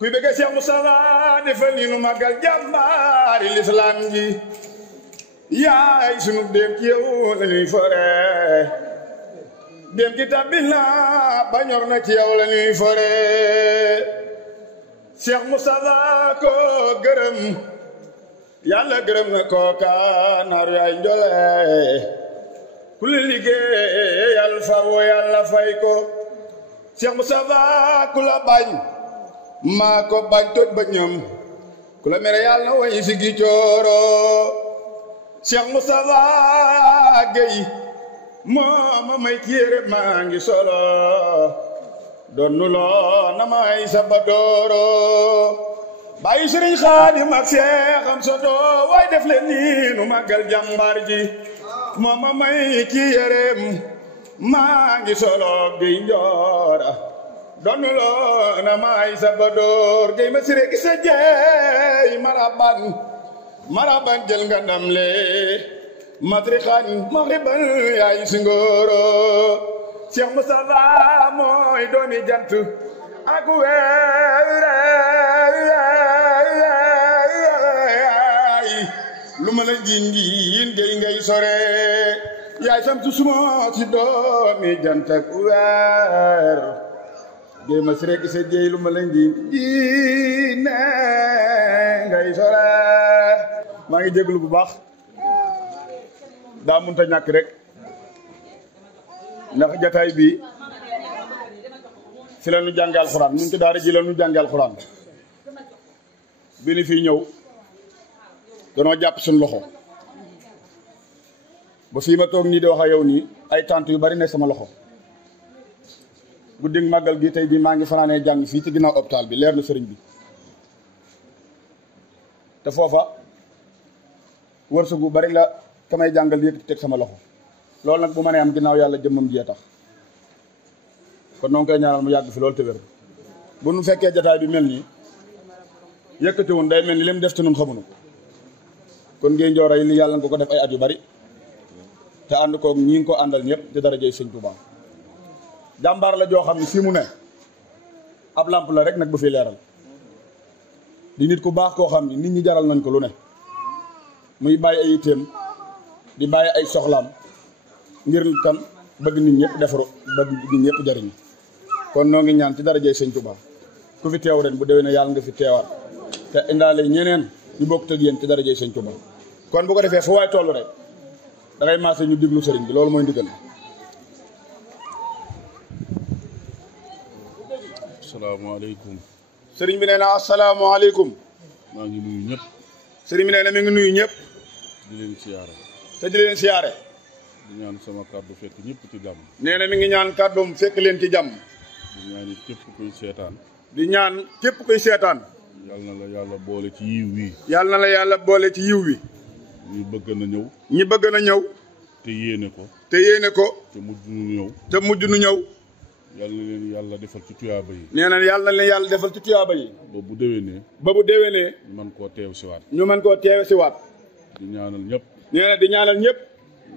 kuy bëgg Cheikh Moustapha defal ni nu màggal jàmbaari lislaam ji yaay sunu dem ci yow la ñuy fore dem ki tabbil na ba ñor na ci yow la ñuy fore Cheikh Moustapha ko gërëm yàlla gërëm na kooka naaru yaay njole ku li liggéey yàlla fa woo yàlla fay ko Cheikh Moustapha ku la bañ maa ko bañ toj ba ñëm ku la mere yàlla na way si gi cooro Cheikh Moustapha Gueye moo ma may kiyére maa ngi solo doon nu loo na may sabadooro bàyyi Sëriñ Xaadim ak Seexam Soto waay def leen nii nu màggal jàmbaar ji moo ma may kiyére maa ngi solo Gueye Njoora doon nu loo na may sabadoor Gueye ma sire gisa jeey maraban jël nga ndam le matrixan maxriban yaay singoro Cheikh Moustapha mooy doomi jant ak weer lu ma la ngiin ngay sore yaay sam tu suma si doomi jant ak weer Gueye ma sire gisa jeey lu ma la ngiin ngay sore maa ngi jéglu bu baax daa munta ñàkk rek ndax jataay bi fi la ñu jàngal alxuraan ñun ci daara ji la ñu jàngal alxuraan bi ni fii ñëw danoo jàpp suñu loxo ba fii ma toog nii di wax ak yow nii ay tànt yu bari ne sama loxo guddig màggal gi tey jii maa ngi fanaanee jàng fii ci ginnaaw hôpital bi leer na sëriñ bi te foofa wërsëgu bari la kamay jàngal yëkkati teg sama loxo loolu nag bu ma nee am ginnaaw yàlla jëmmam jee tax kon noo ngi koy ñaanal mu yàgg fi loolu te wér bu nu fekkee jataay bi mel nii yëkkati woon day mel ni li mu def ci nun xamuñu kon Gueye Njoora yi ni yàlla nga ko def ay at yu bari te ànd koog ñi ngi ko àndal ñëpp di darajey Sëñ Tuubaa jàmbaar la joo xam ne fii mu ne ab làmp la rek nag bu fi leeral di nit ku baax koo xam ne nit ñi jaral nañ ko lu ne muy bàyyi ay itteem di bàyyi ay soxlaam ngir kan bëgg nit ñëpp defaru bëgg nit ñëpp jariñ kon noo ngi ñaan ci darajey Sëñ Tuubaa ku fi teew ren bu déwénee yàlla nga fi teewaat te indaale ñeneen ñu bokk ak yéen ci darajey Sëñ Tuubaa kon bu ko defee fu waay toll rek da ngay maase ñu diglu sëriñ bi loolu mooy ndigal. asalaamaaleykum. sëriñ bi nee na asalaamaaleykum. maa ngi nuyu ñëpp. sëriñ bi nee na mi ngi nuyu ñëpp. di leen siyaare. te di leen siyaare. di ñaan sama kàddu fekk ñëpp ci jàmm. nee na mi ngi ñaan kàddoom fekk leen ci jàmm. di ñaan it képp kuy seetaan. di ñaan képp kuy seetaan. yal na la yàlla boole ci yiw wi. yàlla na la yàlla boole ci yiw wi. ñu bëgg na ñëw. ñi bëgg na ñëw. te yéene ko. te yéene ko. te mujj nu ñëw. te mujj nu ñëw. yal na leen yàlla defal ci tuyaaba yi. nee na yàlla na leen yàlla defal ci tuyaaba yi. ba bu déwénee. ba bu déwénee. ñu mën koo teew si waat. ñu mën koo teewe si waat. di ñaanal ñëpp. nee na di ñaanal ñëpp.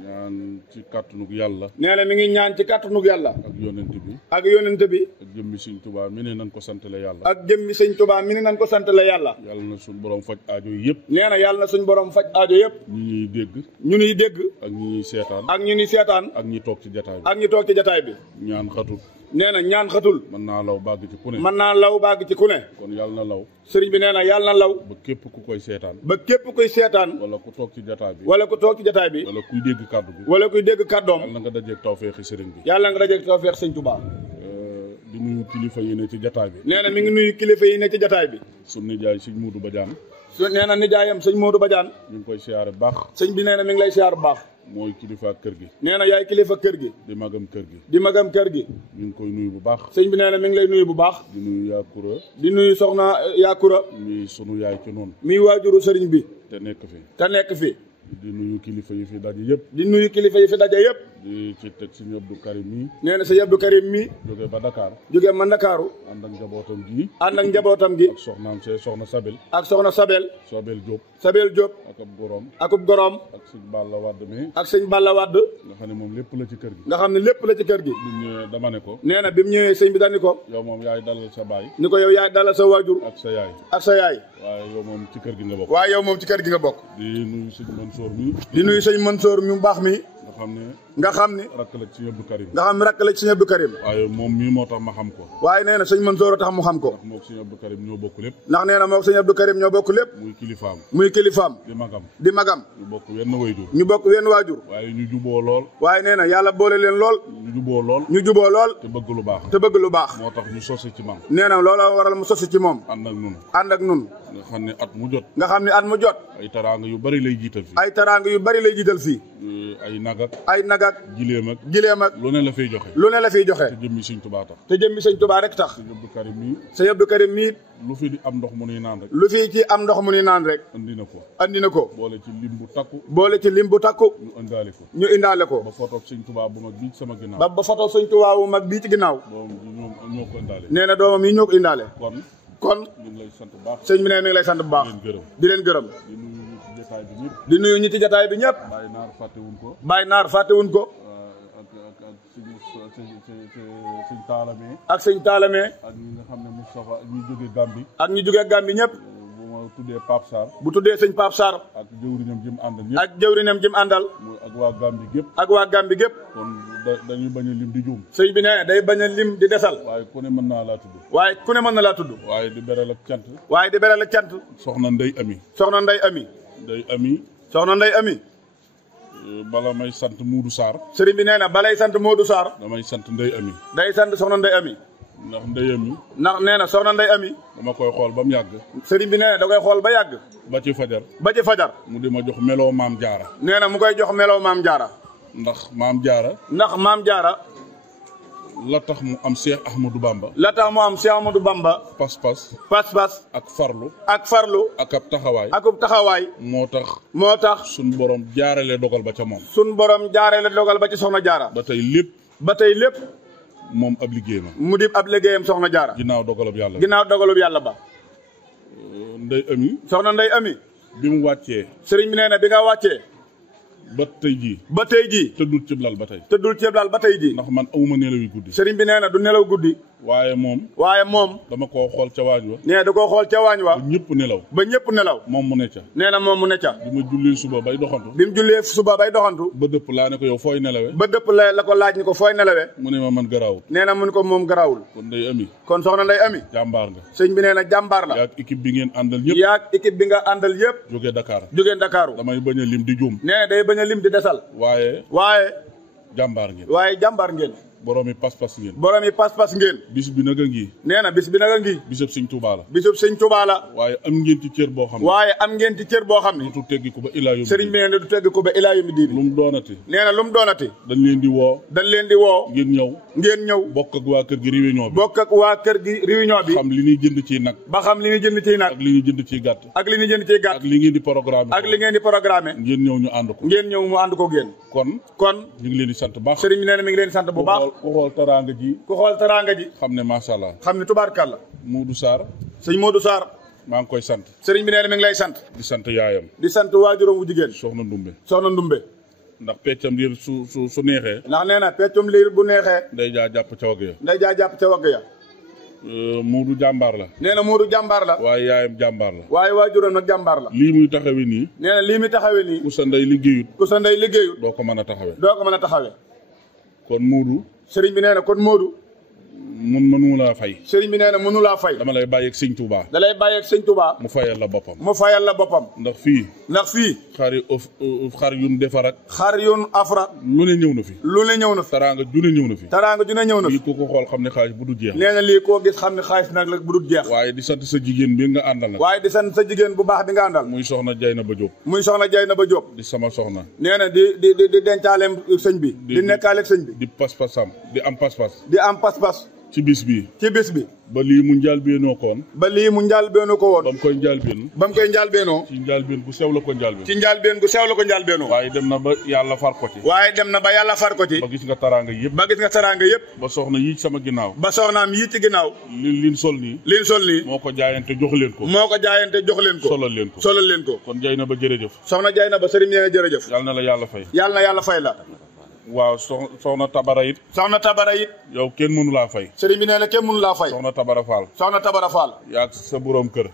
ñaan ci kàttanug yàlla. nee na mi ngi ñaan ci kàttanug yàlla. ak yonent bi. ak yonent bi. ak jëmmi Sëñ Tuubaa mi ne nan ko sant la yàlla. ak jëmmi Sëñ Tuubaa mi ne nan ko sant la yàlla. yàlla na suñu borom faj aajo yi yëpp. nee na yàlla na suñu borom faj aajo yëpp. ñi ñuy dégg. ñu ñuy dégg. ak ñi ñuy seetaan. ak ñu ñuy seetaan. ak ñi toog ci jataay bi. ak ñi toog ci jataay bi. ñaan xatul. nee na ñaan xatul. mën naa law bàgg ci ku ne. mën naa law bàgg ci ku ne. kon yàlla na law. sëriñ bi nee na yàlla na law. ba képp ku koy seetaan. ba képp kuy seetaan. wala ku toog ci jataay bi. wala ku toog ci jataay bi. wala kuy dégg kàddu bi. wala kuy dégg kàddoom. yàlla na nga dajeeg tawfeexi sëriñ bi. yàlla nga dajeeg tawfeex Sëñ Tuubaa. di nuyu kilifa yi ne ci jataay bi. nee na mi ngi nuyu kilifa yi ne ci jataay bi. suñu nijaay sëñ Muudu Badiane. nee na nijaayam sëñ Modou Badiane. ñu ngi koy siyaare bu baax. sëñ bi nee na mi ngi lay siyaar bu baax. mooy kilifa kër gi. nee na yaay kilifa kër gi. di magam kër gi. di magam kër gi. ñu ngi koy nuyu bu baax. sëñ bi nee na mi ngi lay nuyu bu baax. di nuyu Yaakura. di nuyu soxna Yaakura. mi sunu yaay ci noonu. mi waajuru sëriñ bi. te nekk fi. te nekk fi. di nuyu kilifa yi fi daje yëpp. di nuyu kilifa yi fi daje yëpp. di ci teg sëñ Abdou Karim mi nee na sëñ Abdou Karim mi jóge ba Dakar jóge man Ndakaaru ànd ak njabootam gi ànd ak njabootam gi ak soxnaam see soxna Sabel ak soxna Sabel Diop Sabel Diop ak ab gorom akub goroom ak sëñ Balla Wade mi ak sëñ Balla Wade nga xam ne moom lépp la ci kër gi nga xam ne lépp la ci kër gi bi ñëwee dama ne ko nee na bi mu ñëwee sëñ bi daal ni ko yow moom yaay dalal sa baay ni ko yow yaay dalal sa waajur ak sa yaay ak sa yaay waaye yow moom ci kër gi nga bokk waaye yow moom ci kër gi nga bokk di nuyu sëñ Mansour mi di nuyu sëñ Mansour mi mu baax mi nga xam ne rakk la ci sëñ Abdou Karim nga xam ne rakk la ci sëñ Abdou Karim waaye moom mii moo tax ma xam ko waaye nee na sëñ Mansour a tax mu xam ko ndax moo sëñ Abdou Karim ñoo bokk lépp ndax nee na moo sëñ Abdou Karim ñoo bokk lépp muy kilifaam di magam ñu bokk wenn waajur ñu bokk wenn waajur waaye ñu juboo lool waaye nee na yàlla boole leen lool ñu juboo lool te bëgg lu baax moo tax ñu sosi ci man nee na loola waral mu sosi ci moom ànd ak nun nga xam ne at mu jot ay taraanga yu bari lay jiital fii ay nagak gileem ak lu ne la fiy joxe te jëmmi sëñ Tuubaa tax rek tax sëñ Abdou Karim mii lu fi di am ndox mu nuy naan rek andi na ko boole ci lim bu takku ñu indaale ko ba photo sëñ Tuubaa bu mag bii ci sama ginnaaw ba photo sëñ Tuubaa bu mag bii ci ginnaaw ñoo ko indaale nee na doomam yi ñoo ko indaale kon ñu ngi lay sant bu baax sëñ bi ne mi ngi lay sant bu baax di leen gërëm di nuyu ñi ci jotaay bi ñëpp Baye Naar fàttewuñ ko ak sëñ Taalame ak ñi nga xam ne Moustapha ñi jóge Gambie ak ñi jóge Gambie ñëpp bu ma tuddee Pape Sarr bu tuddee sëñ Pape Sarr ak jëwriñam jëm àndal ak waa Gambie gépp kon dañuy bañ a lim di juum sëñ bi nee day bañ a lim di desal waaye ku ne mën na laa tudd waaye di beral ak cant soxna Ndey Ami bala may sant Modou Sarr sëriñ bi nee na balay sant Modou Sarr damay sant Ndey Ami day sant soxna Ndey Ami ndax Ndey Ami nee na soxna Ndey Ami dama koy xool ba mu yàgg sëriñ bi nee na da koy xool ba yàgg ba ci fajar mu di ma jox meloo maam jaara nee na mu koy jox meloo maam jaara ndax maam jaara la tax mu am Cheikh Ahmadou Bamba pas-pas ak farlu ak ab taxawaay moo tax suñ borom jaarale dogal ba ca moom ci soxna jaara ba tey lépp moom ab liggéeyam mu di ab liggéeyam soxna jaara ginnaaw dogalub yàlla ba soxna Ndey Ami bi mu wàccee sëriñ bi nee na bi nga wàccee ba tey jii tëddul cib lal ba tey jii ndax man awuma nelaw yu guddi sëriñ bi nee na du nelaw guddi waaye moom dama koo xool ca waañ wa nee da koo xool ca waañ wa ba ñëpp nelaw moom mu ne ca nee na moom mu ne ca bi mu jullee suba bay doxantu ba dëpp laa ne ko yow fooy nelawe ba dëpp la ko laaj ni ko fooy nelawe mu ne ma man garaawul nee na mu ne ko moom garaawul kon soxna Ndey Ami jàmbaar nga sëñ bi nee na jàmbaar la yaag équipe bi ngeen àndal yëpp jógee Dakar damay bañ a lim di juum nee na day bañ a lim di desal waaye jàmbaar ngeen boroomi pas-pas ngeen bis bi nag a ngi nee na bis bi nag a ngi bisub sëñ Tuubaa la waaye am ngeen ci cër boo xam ne du teggi ko ba ilaa yawmi sëriñ bi nee na du teggi ko ba ilaa yawmi diin lu mu doonati nee na lu mu doonati dañ leen di woo ngeen ñëw bokk ak waa kër gi réunion bi xam li ñuy jënd ciy nag ak li ñuy jënd ciy gàtt ak li ngeen di programme ngeen ñëw ñu ànd ko mu ànd ko génn kon ñu ngi leen di sant baax sëriñ bi nee na mi ngi leen di sant bu baax ku xool taraanga ji xam ne macha allah xam ne tubaarkàlla sëñ Modou Sarr maa ngi koy sant sëriñ bi nee na mi ngi lay sant di sant yaayam di sant waajuram wu jigéen soxna Ndumbe ndax peccam liir su neexee ndax nee na peccam liir bu neexee nday jaa jàpp ca wagg ya Modou jàmbaar la nee na Modou jàmbaar la waaye yaayam jàmbaar la waaye waajuram nag jàmbaar la lii muy taxawe nii nee na lii muy taxawe nii ku sa ndey liggéeyut doo ko mën a taxawe kon Modou sëriñ bi nee na kon Modou mënu laa fay sëriñ bi nee na mënu laa fay dama lay bàyyi ak sëñ Touba mu fayal la boppam ndax fii xar yun defar ak xar yun afra lu ne ñëw na fi taraanga ju ne ñëw na fi lii ko xool xam ne xaalis bu dul jeex nee na lii koo gis xam ne xaalis nag la bu dul jeex waaye di sant sa jigéen bi nga àndal nag waaye di sant sa jigéen bu baax bi nga àndal muy soxna Jaynaba Diop di sama soxna nee na di dencaaleem sëñ bi di nekkaaleeg sëñ bi di pas-pasam di am pas-pas ci bis bi ba lii mu njaalbeenoo koon ba lii mu njaalbeenoo ko woon ba mu koy njaalbeen ci njaalbeen bu sew la ko njaalbeen ci njaalbeen gu sew la ko njaalbeenoo waaye dem na ba yàlla far ko ci ba gis nga taraanga yëpp ba soxna yii sama ginnaaw ba soxnaam yii ci ginnaaw liñ sol nii moo ko jaayante jox leen ko solal leen ko kon jay na ba jërëjëf soxna jay na ba sëriñ nee na jërëjëf yàlla na la yàlla fay la waaw soxna tabara it yow kenn mënu laa fay sëriñ bi nee na kenn mënu laa fay soxna tabara faal yaag sa borom kër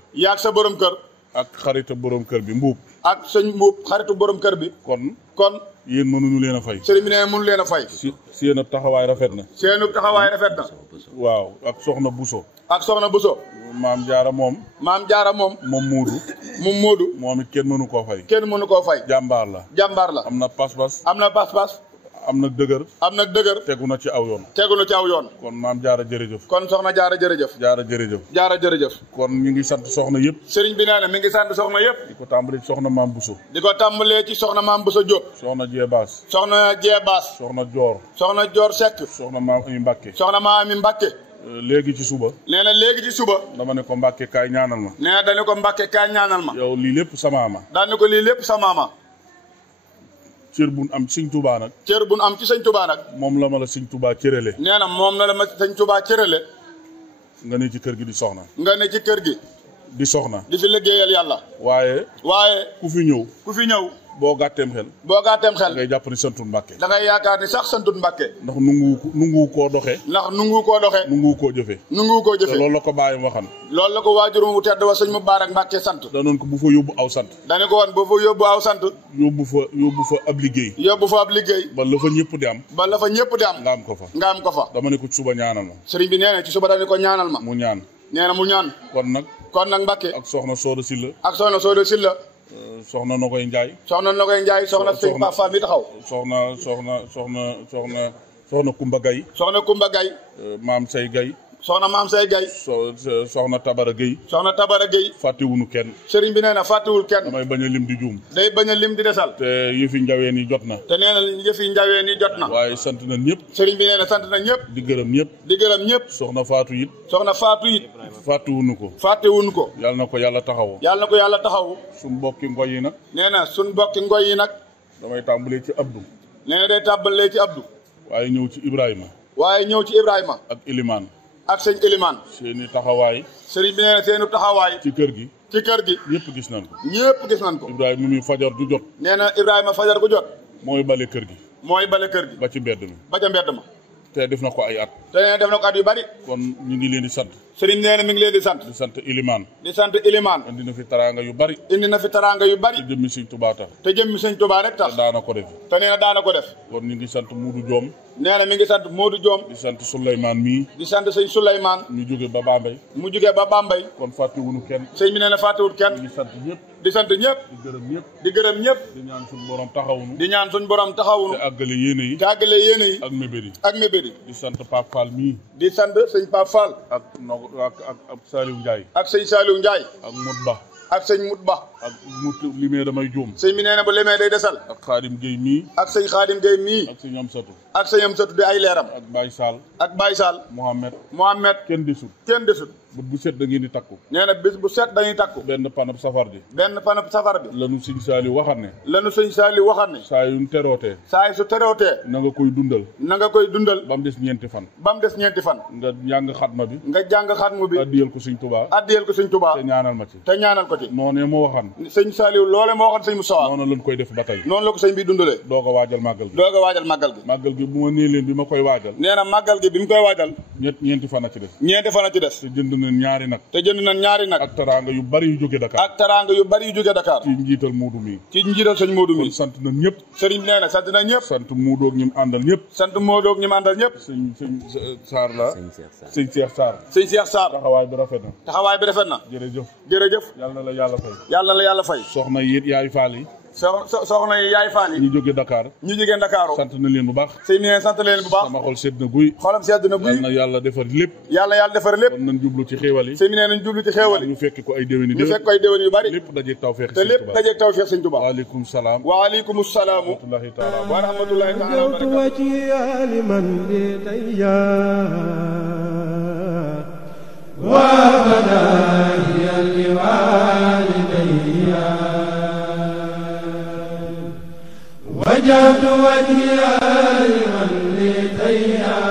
ak xaritu borom kër bi mbuub ak sëñ mbuub xaritu borom kër bi kon yéen mënuñu leen a fay sëriñ bi nee na mënu leen a fay seen taxawaay rafet na waaw ak soxna buso maam jaara moom muudu moom it kenn mënu koo fay jàmbaar la am na pas-pas am na dëgër tegu na ci aw yoon kon maam jaara jërëjëf kon soxna jaara jërëjëf kon ñu ngi sant soxna yëpp sëriñ bi nee na mi ngi sant soxna yëpp di ko tàmbalee ci soxna maam buso Jóob soxna jeebaas soxna joor sekk soxna maam ami mbàkke léegi ci suba dama ne ko mbàkke kaay ñaanal ma yow lii lépp sama ama cër bu am ci sëñ Tuubaa nag moom la ma la sëñ Tuubaa cërale nga ne ci kër gi di soxna di fi liggéeyal yàlla waaye ku fi ñëw boo gàtteem xel da ngay jàpp ni santul Mbàkke da ngay yaakaar ni sax santul Mbàkke ndax nungu koo doxe nungu koo jëfe te loolu la ko bàyyam waxan loolu la ko waajurum wu tedd wa sëñ Mubaarak Mbàkke sant danoon ko bu fa yóbbu aw sant yóbbu fa ab liggéey ba la fa ñëpp di am nga am ko fa dama ne ko ci suba ñaanal ma sëriñ bi nee na ci suba dama ne ko ñaanal ma mu ñaan kon nag Mbàkke ak soxna Sooda Silla soxna Nogoy Njaay soxna sëñ Pape Fall mi taxaw soxna Kumba Gay maam say Gay soxna Tabara Gueye fàttewuñu kenn sëriñ bi nee na fàttewul kenn damay bañ a lim di juum day bañ a lim di desal te yëfi njaween yi jot na waaye sant na ñëpp sëriñ bi nee na sant na ñëpp di gërëm ñëpp soxna Faatu it fàttewuñu ko yàlla na ko yàlla taxawu suñ mbokki ngoy yi nag nee na suñ mbokki ngoy yi nag damay tàmbalee ci Abdou waaye ñëw ci Ibrahima ak Ilimaan ak sëñ Elimane seeni taxawaay sëriñ bi nee na seeni taxawaay ci kër gi ñëpp gis nañ ko Ibrahima mi fajar du jot nee na Ibrahima fajar gu jot mooy bale kër gi ba ci mbedd mi ba ca mbedd ma te def na ko ay at yu bari kon ñu ngi leen di sant sëriñ nee na mi ngi leen di sant Ilimaan indi na fi taraanga yu bari te jëmmi sëñ Tuubaa rek tax te daana ko def kon ñu ngi sant Muudu Joom nee na mi ngi sant Moodu Joom di sant Souleymane mii di sant sëñ Souleymane mu jóge ba Bambey kon fàttewuñu kenn sëñ bi nee na fàttewul kenn mi ngi sant ñëpp di gërëm ñëpp di ñaan suñu borom taxawunu te àggale yéene yi ak mébét yi di sant Pape Fall mii di sant sëñ Pape Fall ak Saliou Ndiaye ak sëñ Saliou Ndiaye ak Modba ak sëñ Mutba ak limee damay juum sëñ bi nee na bu limee day desal ak Xaadim Gueye mii ak sëñ Xaadim Gueye mii ak sëñ Amsatu di ay leeram ak Baye Sall Mohamed kenn desut bu set da ngeen di takku nee na bis bu set dañuy takku benn panab safar bi lanu sëñ Saliou waxat ne saa yu terootee na nga koy dundal ba mu des ñeenti fan nga jàng xatma bi addiyal ko sëñ Touba te ñaanal ma ci noonee moo waxan sëñ Saliou loole moo waxan sëñ Moussa noonu lañ koy def ba tey noonu la ko sëñ bi dundalee doo ko waajal màggal gi bu ma nee leen bi ma koy waajal nee na màggal gi bi mu koy waajal ñeenti fan a ci des te jënd nañ ñaari nag ak taraanga yu bari yu jóge Dakar ci njiital Moodu mi kon sant nañ ñëpp sëriñ bi nee na sant na ñëpp sant Moodu ak ñi mu àndal ñëpp sëñ Sarr la sëñ Cheikh Sarr taxawaay bi rafet na jërëjëf yàlla na la yàlla fay soxna yi yaay faal yi ñu jóge Dakar sant na leen bu baax sama xol sedd na guy yàlla na yàlla defar lépp kon nañ jublu ci xéewal yi ñu fekk ko ay déwén yu bari lépp dajeeg tawfeex sëñ Tuubaa waaleykum salaam wa rahmatullahi taala wa barakatuh وجهت وجهي لمن لديها